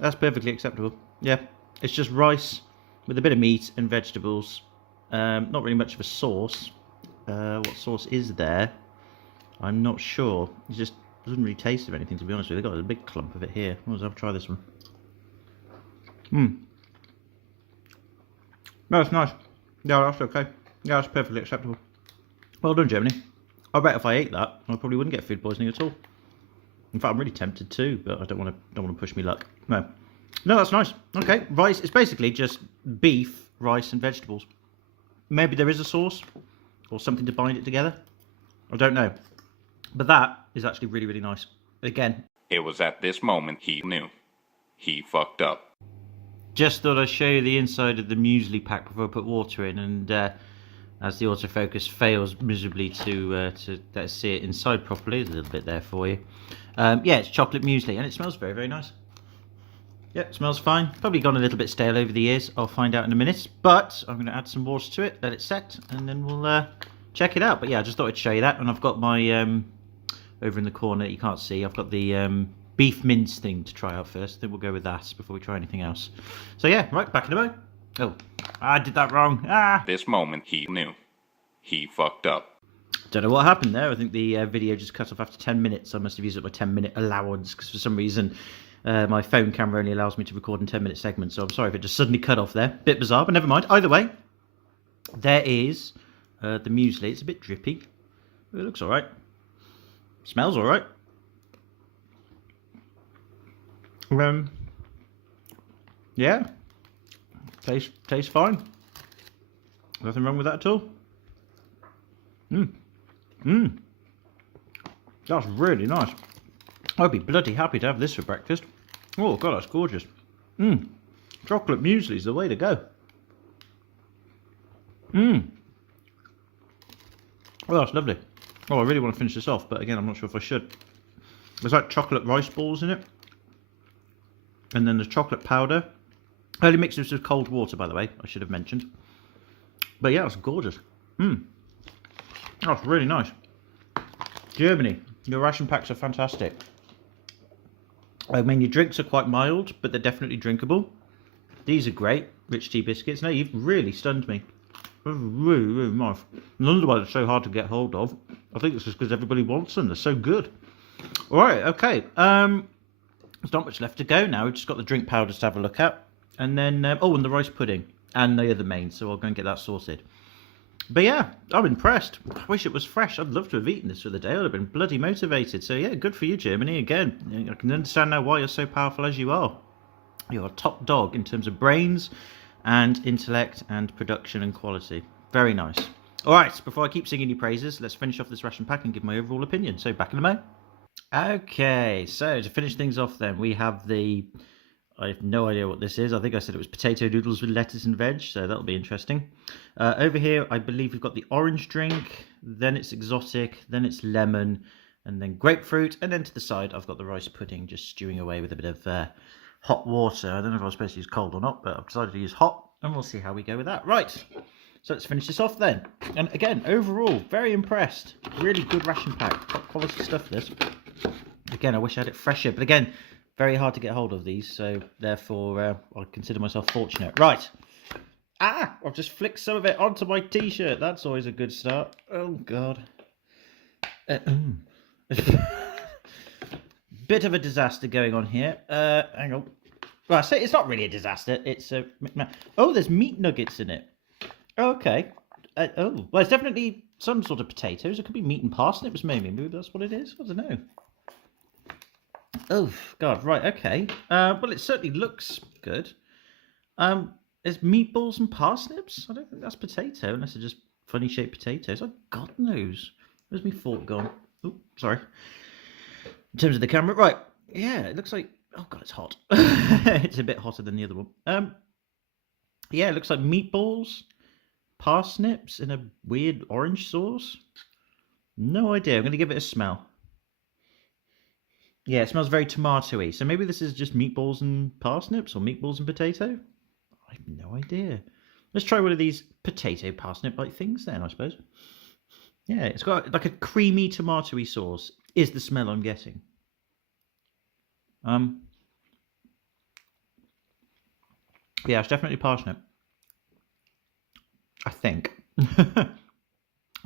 That's perfectly acceptable. Yeah, it's just rice with a bit of meat and vegetables. Not really much of a sauce. What sauce is there? I'm not sure. It just doesn't really taste of anything, to be honest with you. They've got a big clump of it here. I'll try this one. No, it's nice. Yeah, that's okay. Yeah, that's perfectly acceptable. Well done, Germany. I bet if I ate that, I probably wouldn't get food poisoning at all. In fact, I'm really tempted to, but I don't want to push me luck. No, that's nice. Okay, rice. It's basically just beef, rice, and vegetables. Maybe there is a sauce or something to bind it together. I don't know, but that is actually really, really nice. Again, it was at this moment he knew. He fucked up. Just thought I'd show you the inside of the muesli pack before I put water in, and as the autofocus fails miserably to let us see it inside properly, there's a little bit there for you. Yeah, it's chocolate muesli, and it smells very, very nice. Yeah, it smells fine. Probably gone a little bit stale over the years. I'll find out in a minute, but I'm going to add some water to it, let it set, and then we'll check it out. But yeah, I just thought I'd show you that, and I've got my over in the corner, you can't see, I've got the beef mince thing to try out first. Then we'll go with that before we try anything else. So yeah, right, back in a moment. Oh, I did that wrong. This moment he knew. He fucked up. Don't know what happened there. I think the video just cut off after 10 minutes. I must have used up my 10-minute allowance, because for some reason my phone camera only allows me to record in 10-minute segments. So I'm sorry if it just suddenly cut off there. Bit bizarre, but never mind. Either way, there is the muesli. It's a bit drippy. It looks all right. Smells all right. Yeah, tastes fine. Nothing wrong with that at all. That's really nice. I'd be bloody happy to have this for breakfast. Oh god, that's gorgeous. Chocolate muesli is the way to go. Oh, that's lovely. Oh, I really want to finish this off, but again, I'm not sure if I should. There's like chocolate rice balls in it. And then there's chocolate powder. Only mixed this with cold water, by the way, I should have mentioned. But yeah, it's gorgeous. That's really nice. Germany, your ration packs are fantastic. I mean, your drinks are quite mild, but they're definitely drinkable. These are great, rich tea biscuits. No, you've really stunned me. They're really, really nice. None of the ones are so hard to get hold of. I think it's just because everybody wants them. They're so good. All right, okay. There's not much left to go now. We've just got the drink powders to have a look at. And then, and the rice pudding. And the other main, so I'll go and get that sorted. But yeah, I'm impressed. I wish it was fresh. I'd love to have eaten this for the day. I'd have been bloody motivated. So yeah, good for you, Germany. Again, I can understand now why you're so powerful as you are. You're a top dog in terms of brains and intellect and production and quality. Very nice. All right, before I keep singing your praises, let's finish off this ration pack and give my overall opinion. So back in a moment. Okay, so to finish things off then, we have the... I have no idea what this is. I think I said it was potato noodles with lettuce and veg, so that'll be interesting. Over here, I believe we've got the orange drink, then it's exotic, then it's lemon, and then grapefruit, and then to the side, I've got the rice pudding just stewing away with a bit of hot water. I don't know if I was supposed to use cold or not, but I've decided to use hot, and we'll see how we go with that. Right, so let's finish this off then. And again, overall, very impressed. Really good ration pack, top quality stuff this. Again, I wish I had it fresher, but again, very hard to get hold of these, so therefore I consider myself fortunate. Right. I've just flicked some of it onto my t-shirt. That's always a good start. Oh, God. Bit of a disaster going on here. Hang on. Well, I say it's not really a disaster. It's a... Oh, there's meat nuggets in it. Okay. Well, it's definitely some sort of potatoes. It could be meat and parsnips, maybe. Maybe that's what it is. I don't know. Oh, God, right, okay. Well, it certainly looks good. There's meatballs and parsnips? I don't think that's potato, unless they're just funny-shaped potatoes. Oh, God knows. Where's my fork gone? Oh, sorry. In terms of the camera, right. Yeah, it looks like... Oh, God, it's hot. It's a bit hotter than the other one. Yeah, it looks like meatballs, parsnips in a weird orange sauce. No idea. I'm going to give it a smell. Yeah, it smells very tomato-y. So maybe this is just meatballs and parsnips or meatballs and potato? I have no idea. Let's try one of these potato parsnip-like things then, I suppose. Yeah, it's got like a creamy tomato-y sauce is the smell I'm getting. Yeah, it's definitely parsnip. I think.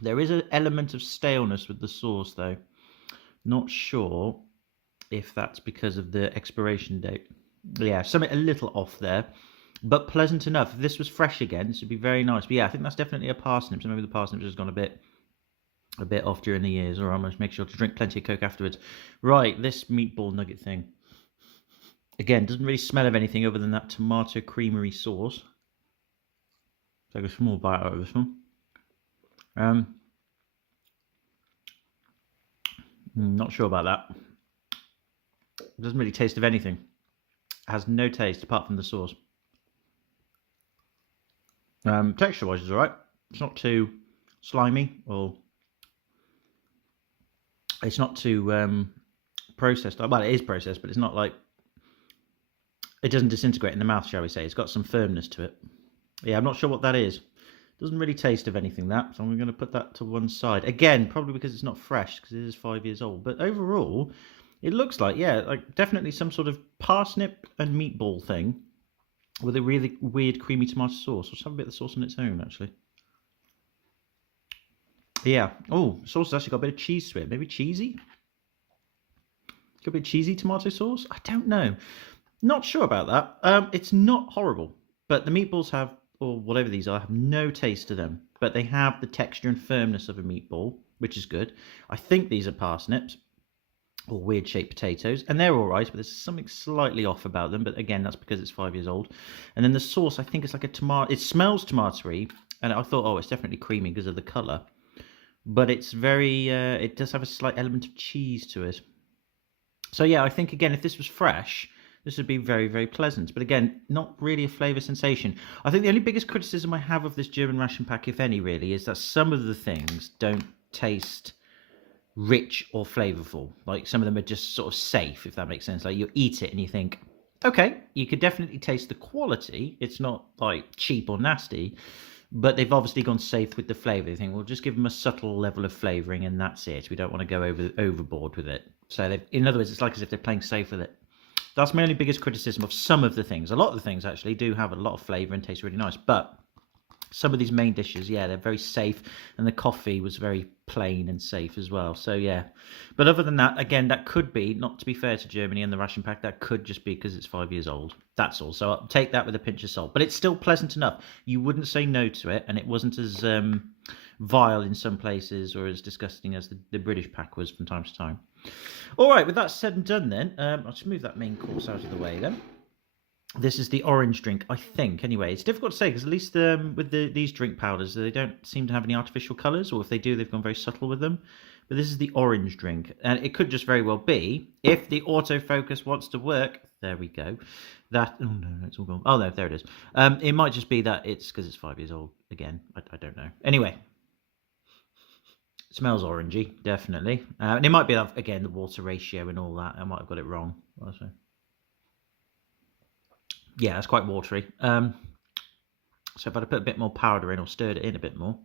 There is an element of staleness with the sauce, though. Not sure if that's because of the expiration date. Yeah, something a little off there, but pleasant enough. If this was fresh again, this would be very nice. But yeah, I think that's definitely a parsnip. So maybe the parsnips has gone a bit off during the years, or I must make sure to drink plenty of Coke afterwards. Right, this meatball nugget thing. Again, doesn't really smell of anything other than that tomato creamery sauce. Take a small bite out of this one. Not sure about that. It doesn't really taste of anything. It has no taste apart from the sauce. Texture-wise, it's alright. It's not too slimy, or it's not too processed. Well, it is processed, but it's not like... It doesn't disintegrate in the mouth, shall we say. It's got some firmness to it. Yeah, I'm not sure what that is. Doesn't really taste of anything, that. So I'm going to put that to one side. Again, probably because it's not fresh, because it is 5 years old. But overall... It looks like, yeah, like definitely some sort of parsnip and meatball thing with a really weird creamy tomato sauce. Let's have a bit of the sauce on its own, actually. Yeah. Oh, the sauce has actually got a bit of cheese to it. Maybe cheesy? Got a bit of cheesy tomato sauce? I don't know. Not sure about that. It's not horrible, but the meatballs have, or whatever these are, have no taste to them. But they have the texture and firmness of a meatball, which is good. I think these are parsnips. Or weird shaped potatoes, and they're all right, but there's something slightly off about them. But again, that's because it's 5 years old. And then the sauce, I think it's like a tomato. It smells tomatoey, and I thought, oh, it's definitely creamy because of the colour. But it's very, it does have a slight element of cheese to it. So yeah, I think again, if this was fresh, this would be very, very pleasant. But again, not really a flavour sensation. I think the only biggest criticism I have of this German ration pack, if any, really, is that some of the things don't taste rich or flavorful. Like some of them are just sort of safe, if that makes sense. Like you eat it and you think, okay, you could definitely taste the quality. It's not like cheap or nasty, but they've obviously gone safe with the flavor. They think, we'll just give them a subtle level of flavoring and that's it. We don't want to go overboard with it. So in other words, it's like as if they're playing safe with it. That's my only biggest criticism of some of the things. A lot of the things actually do have a lot of flavor and taste really nice, but some of these main dishes, yeah, they're very safe, and the coffee was very plain and safe as well. So yeah, but other than that, again, that could be, not to be fair to Germany and the ration pack, that could just be because it's 5 years old. That's all. So I'll take that with a pinch of salt. But it's still pleasant enough. You wouldn't say no to it, and it wasn't as vile in some places or as disgusting as the British pack was from time to time. All right, with that said and done, then I'll just move that main course out of the way then. This is the orange drink, I think. Anyway, it's difficult to say because at least with these drink powders, they don't seem to have any artificial colours, or if they do, they've gone very subtle with them. But this is the orange drink, and it could just very well be, if the autofocus wants to work, there we go, that, oh no, it's all gone. Oh no, there it is. It might just be that it's because it's 5 years old again. I don't know. Anyway, it smells orangey, definitely. And it might be, again, the water ratio and all that. I might have got it wrong. Yeah, it's quite watery. So if I'd put a bit more powder in or stirred it in a bit more.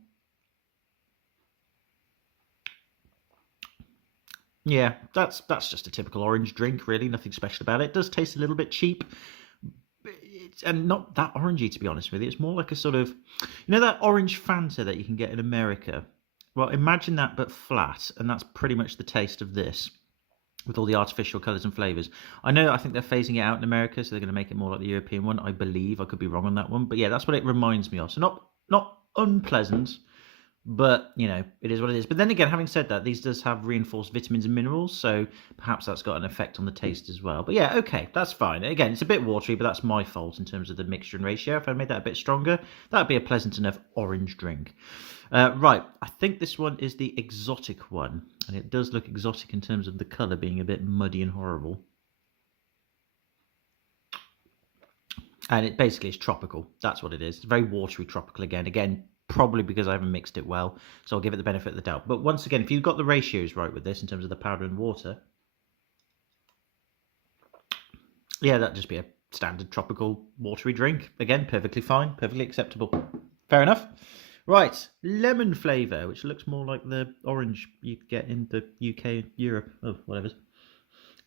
Yeah, that's just a typical orange drink, really. Nothing special about it. It does taste a little bit cheap. And not that orangey, to be honest with you. It's more like a sort of, that orange Fanta that you can get in America? Well, imagine that, but flat. And that's pretty much the taste of this, with all the artificial colours and flavours. I think they're phasing it out in America, so they're going to make it more like the European one, I believe. I could be wrong on that one. But yeah, that's what it reminds me of. So not unpleasant, but, it is what it is. But then again, having said that, these does have reinforced vitamins and minerals, so perhaps that's got an effect on the taste as well. But yeah, okay, that's fine. Again, it's a bit watery, but that's my fault in terms of the mixture and ratio. If I made that a bit stronger, that would be a pleasant enough orange drink. Right, I think this one is the exotic one, and it does look exotic in terms of the colour being a bit muddy and horrible. And it basically is tropical. That's what it is. It's very watery tropical again, probably because I haven't mixed it well, so I'll give it the benefit of the doubt. But once again, if you've got the ratios right with this in terms of the powder and water, yeah, that'd just be a standard tropical watery drink. Again, perfectly fine, perfectly acceptable. Fair enough. Right, lemon flavour, which looks more like the orange you get in the UK, Europe, whatever.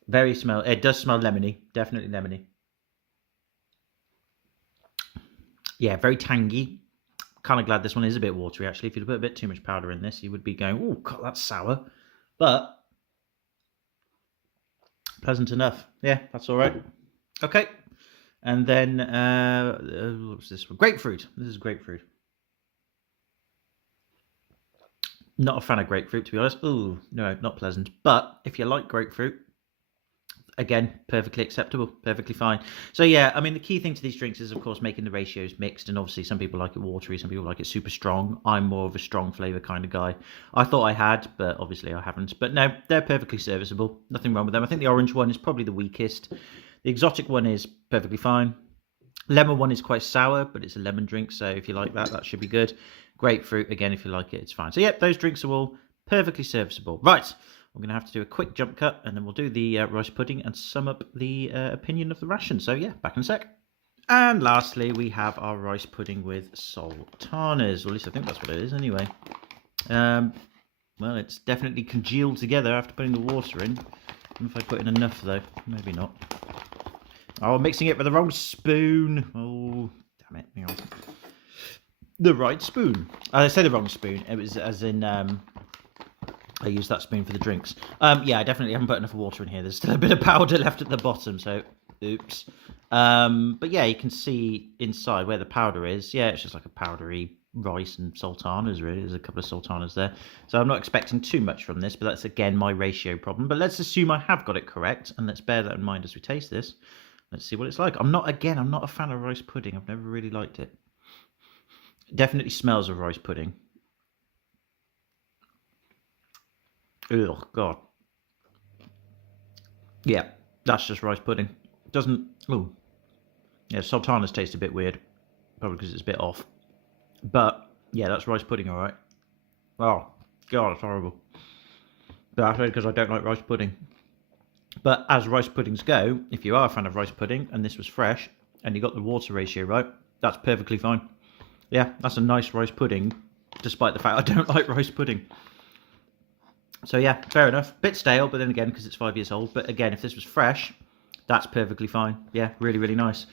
It does smell lemony, definitely lemony. Yeah, very tangy. Kind of glad this one is a bit watery, actually. If you'd put a bit too much powder in this, you would be going, oh, God, that's sour. But pleasant enough. Yeah, that's all right. Okay. And then, what's this one? Grapefruit. This is grapefruit. Not a fan of grapefruit, to be honest. Ooh, no, not pleasant. But if you like grapefruit, again, perfectly acceptable, perfectly fine. So yeah, I mean, the key thing to these drinks is, of course, making the ratios mixed. And obviously, some people like it watery, some people like it super strong. I'm more of a strong flavour kind of guy. I thought I had, but obviously I haven't. But no, they're perfectly serviceable. Nothing wrong with them. I think the orange one is probably the weakest. The exotic one is perfectly fine. Lemon one is quite sour, but it's a lemon drink. So if you like that, that should be good. Grapefruit, again, if you like it, it's fine. So yeah, those drinks are all perfectly serviceable. Right, we're going to have to do a quick jump cut, and then we'll do the rice pudding and sum up the opinion of the ration. So yeah, back in a sec. And lastly, we have our rice pudding with sultanas. Or at least I think that's what it is anyway. Well, it's definitely congealed together after putting the water in. I don't know if I put in enough, though. Maybe not. Oh, mixing it with the wrong spoon. Oh, damn it. Hang on. The right spoon. I say the wrong spoon. It was as in I used that spoon for the drinks. Yeah, I definitely haven't put enough water in here. There's still a bit of powder left at the bottom, so oops. But yeah, you can see inside where the powder is. Yeah, it's just like a powdery rice and sultanas, really. There's a couple of sultanas there. So I'm not expecting too much from this, but that's, again, my ratio problem. But let's assume I have got it correct, and let's bear that in mind as we taste this. Let's see what it's like. I'm not a fan of rice pudding. I've never really liked it. It definitely smells of rice pudding. Oh, God. Yeah, that's just rice pudding. Doesn't... Oh. Yeah, sultanas taste a bit weird. Probably because it's a bit off. But, yeah, that's rice pudding, all right. Oh, God, it's horrible. But that's because I don't like rice pudding. But as rice puddings go, if you are a fan of rice pudding, and this was fresh, and you got the water ratio right, that's perfectly fine. Yeah, that's a nice rice pudding, despite the fact I don't like rice pudding. So yeah, fair enough. Bit stale, but then again, because it's 5 years old. But again, if this was fresh, that's perfectly fine. Yeah, really, really nice.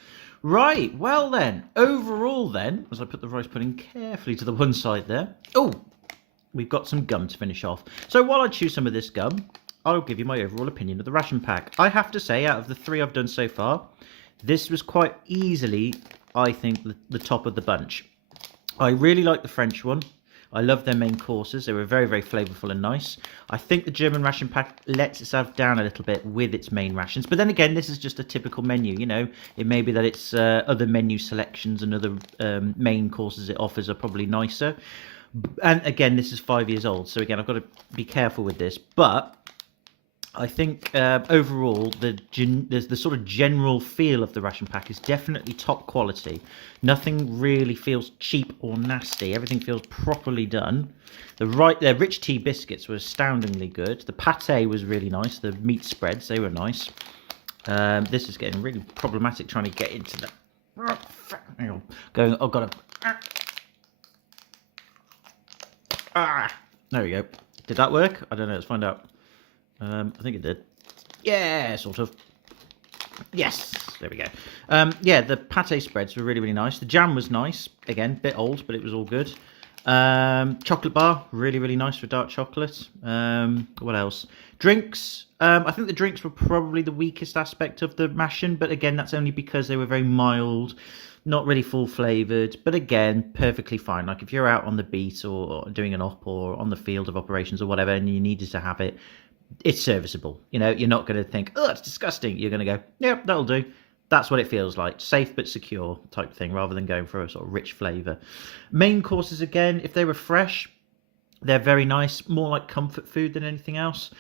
Right, well then, overall then, as I put the rice pudding carefully to the one side there. Oh, we've got some gum to finish off. So while I chew some of this gum, I'll give you my overall opinion of the ration pack. I have to say, out of the 3 I've done so far, this was quite easily, I think, the top of the bunch. I really like the French one. I love their main courses. They were very, very flavourful and nice. I think the German ration pack lets itself down a little bit with its main rations. But then again, this is just a typical menu. You know, it may be that its other menu selections and other main courses it offers are probably nicer. And again, this is 5 years old. So again, I've got to be careful with this. But I think overall, the sort of general feel of the ration pack is definitely top quality. Nothing really feels cheap or nasty. Everything feels properly done. The rich tea biscuits were astoundingly good. The pate was really nice. The meat spreads, they were nice. This is getting really problematic trying to get into the... Hang on. Going, I've got to... There we go. Did that work? I don't know. Let's find out. I think it did. Yeah, sort of. Yes, there we go. Yeah, the pate spreads were really, really nice. The jam was nice. Again, bit old, but it was all good. Chocolate bar, really, really nice for dark chocolate. What else? Drinks. I think the drinks were probably the weakest aspect of the ration, but again, that's only because they were very mild, not really full flavoured, but again, perfectly fine. Like if you're out on the beat or doing an op or on the field of operations or whatever, and you needed to have it, it's serviceable. You know, you're not going to think, oh, it's disgusting. You're going to go, yeah, that'll do. That's what it feels like. Safe but secure type thing, rather than going for a sort of rich flavour. Main courses, again, if they were fresh, they're very nice. More like comfort food than anything else.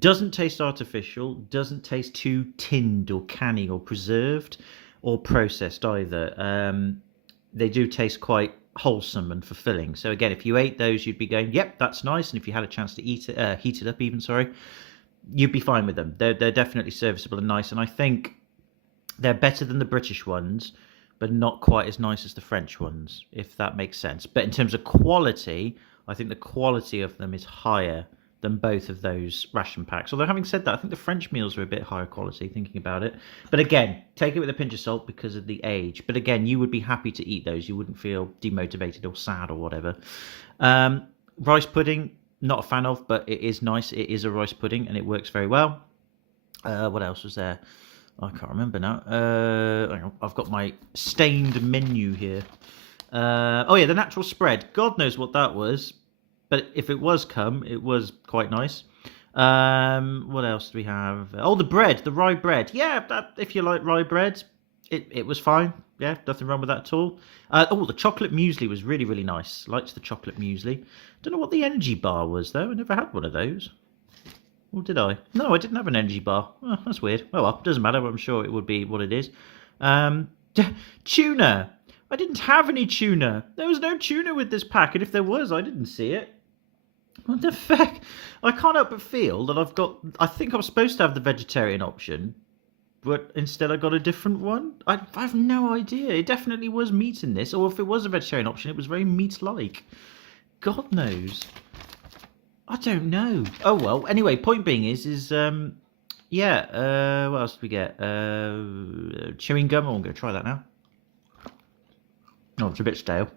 Doesn't taste artificial. Doesn't taste too tinned or canny or preserved or processed either. They do taste quite wholesome and fulfilling. So again, if you ate those, you'd be going, yep, that's nice. And if you had a chance to eat it, heat it up even, sorry, you'd be fine with them. They're definitely serviceable and nice. And I think they're better than the British ones, but not quite as nice as the French ones, if that makes sense. But in terms of quality, I think the quality of them is higher than both of those ration packs. Although having said that, I think the French meals are a bit higher quality, thinking about it. But again, take it with a pinch of salt because of the age. But again, you would be happy to eat those. You wouldn't feel demotivated or sad or whatever. Rice pudding, not a fan of, but it is nice. It is a rice pudding and it works very well. What else was there? I can't remember now. I've got my stained menu here. Oh yeah, the natural spread. God knows what that was. But if it was cum, it was quite nice. What else do we have? Oh, the bread, the rye bread. Yeah, if you like rye bread, it was fine. Yeah, nothing wrong with that at all. Oh, the chocolate muesli was really, really nice. Liked the chocolate muesli. Don't know what the energy bar was, though. I never had one of those. Or did I? No, I didn't have an energy bar. Oh, that's weird. Oh, well, doesn't matter. I'm sure it would be what it is. Tuna. I didn't have any tuna. There was no tuna with this pack, and if there was, I didn't see it. What the fuck? I can't help but feel that I think I was supposed to have the vegetarian option, but instead I got a different one. I have no idea. It definitely was meat in this, or if it was a vegetarian option, it was very meat-like. God knows. I don't know. Oh well. Anyway, point being is yeah. What else did we get? Chewing gum. Oh, I'm going to try that now. Oh, it's a bit stale,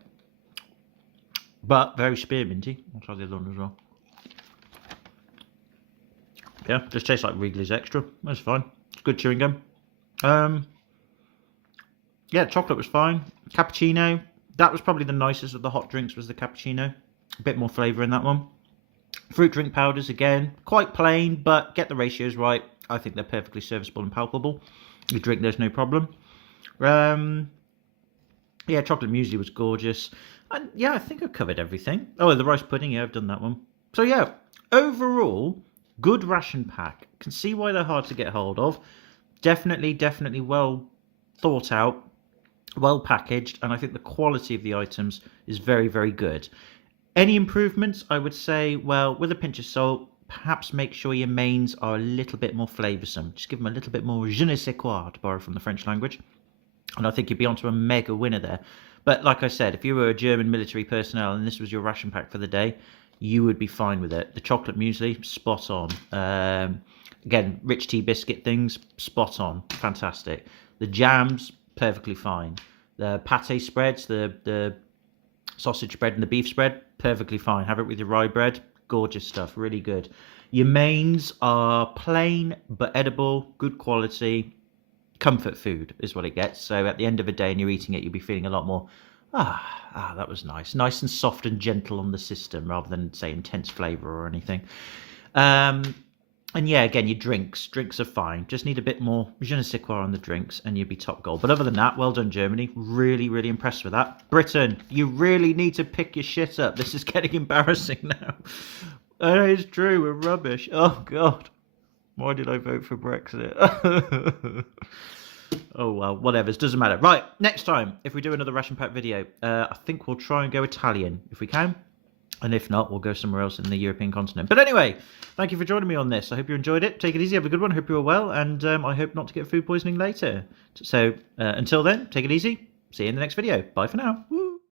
but very spearminty. I'll try the other one as well. Yeah, just tastes like Wrigley's Extra. That's fine. It's good chewing gum. Yeah, chocolate was fine. Cappuccino. That was probably the nicest of the hot drinks. Was the cappuccino. A bit more flavour in that one. Fruit drink powders again, quite plain, but get the ratios right. I think they're perfectly serviceable and palpable. You drink those no problem. Yeah, chocolate muesli was gorgeous. And yeah, I think I've covered everything. Oh, the rice pudding, yeah, I've done that one. So yeah, overall, good ration pack. Can see why they're hard to get hold of. Definitely well thought out, well packaged, and I think the quality of the items is very, very good. Any improvements? I would say, well, with a pinch of salt, perhaps make sure your mains are a little bit more flavoursome. Just give them a little bit more je ne sais quoi, to borrow from the French language. And I think you'd be onto a mega winner there. But like I said, if you were a German military personnel and this was your ration pack for the day, you would be fine with it. The chocolate muesli, spot on. Again, rich tea biscuit things, spot on. Fantastic. The jams, perfectly fine. The pate spreads, the sausage spread and the beef spread, perfectly fine. Have it with your rye bread, gorgeous stuff, really good. Your mains are plain but edible, good quality, comfort food is what it gets. So at the end of the day and you're eating it, you'll be feeling a lot more, that was nice. Nice and soft and gentle on the system rather than, say, intense flavour or anything. And yeah, again, your drinks are fine. Just need a bit more je ne sais quoi on the drinks and you'll be top goal. But other than that, well done, Germany. Really, really impressed with that. Britain, you really need to pick your shit up. This is getting embarrassing now. It's true, we're rubbish. Oh, God. Why did I vote for Brexit? Oh, well, whatever. It doesn't matter. Right, next time, if we do another ration pack video, I think we'll try and go Italian, if we can. And if not, we'll go somewhere else in the European continent. But anyway, thank you for joining me on this. I hope you enjoyed it. Take it easy. Have a good one. Hope you're well. And I hope not to get food poisoning later. So until then, take it easy. See you in the next video. Bye for now. Woo.